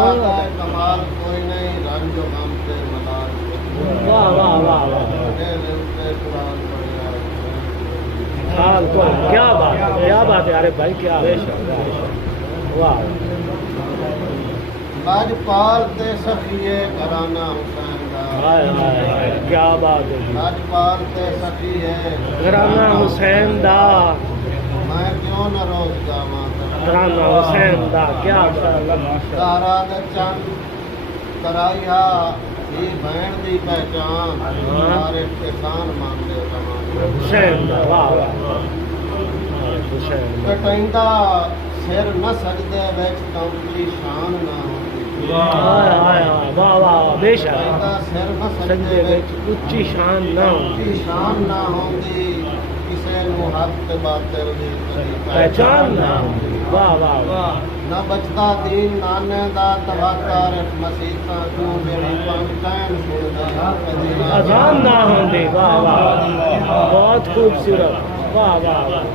अल्लाह का कमाल कोई नहीं, रंग जो गम से मलाल। वाह वाह वाह वाह, कुरान पढ़िया, हाल तो क्या बात है, क्या बात है, अरे भाई क्या है, वाह लाजपाल ते सखिए घराना हुसैन दा। हाय हाय हाय, क्या बात है, लाजपाल ते सखिए घराना हुसैन दा, मैं क्यों न रोज जावां घराना हुसैन दा, क्या तारा दे चंद कराइया ही भैन दी पहचान, सारे किसान मानदे तमाम हुसैन दा, वाह वाह हुसैन दा, कटैंदा सिर न सजदे विच तां उच्ची शान ना होंदी। हाय हाय हाय, वाह वाह बेशक, कटैंदा सिर न सजदे सजदे विच उच्ची शान ना होंदी, उच्ची शान ना होंदी, किसे नूं हक ते बातिल दी कदी पहचान ना होंदी, वाह वाह वाह, न बचदा दीन नाने दा तवाकर मसीतां तूं जेड़ी पंज टैम सुणदा कदी अजान ना होंदी, वाह वाह, बहुत खूबसूरत, वाह वाह वाह,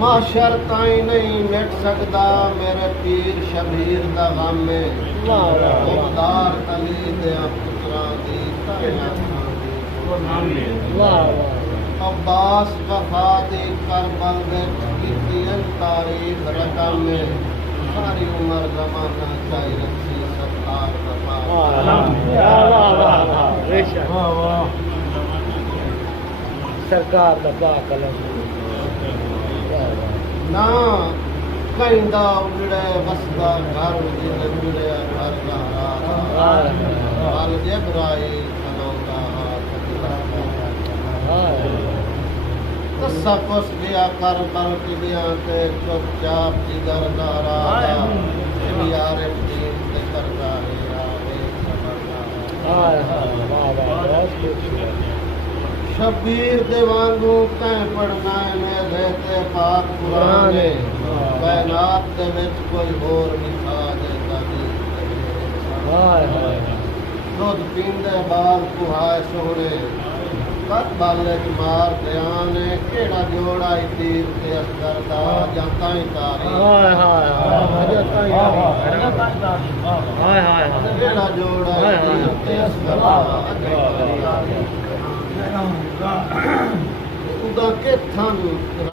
माशर ताईं नहीं मिट सकदा मेरे पीर शबीर दा गम में। वाह वाह उमदार अली दे पुत्रां दी ताईं वाह वाह, अब्बास वफा दी करबल विच कीती तारीफ रकम में। सारी उम्र जमाना चाही रखी सरकार वफा। वाह वाह वाह वाह बेशक, सरकार दा पा कलम, ना कहंदा उजड़े वसदा घर जिने जुड़िया घर दा हाल। बल जबराइल खलोंदा हाथ तसफुस गया करबल किबियां ते चुपचाप जिगर दारा यारे दीन ते करदा हेरा वे हाय हाय, वाह वाह बहुत खूबसूरत, शबीर दे वांगू तैं पढ़ना ने रहते पाक पुराने बैनात दे विच कोई होर मिसाल कदी। हाय हाय, दुध पींदे बाल कुहाए सोहणे कद बाले च मार दयान केड़ा जोड़ा ही तीर ते असगर दा जाता ही तारी। हाय हाय हाय, हाय हाय, केड़ा जोड़ा ही तीर ते असगर दा उदा के थन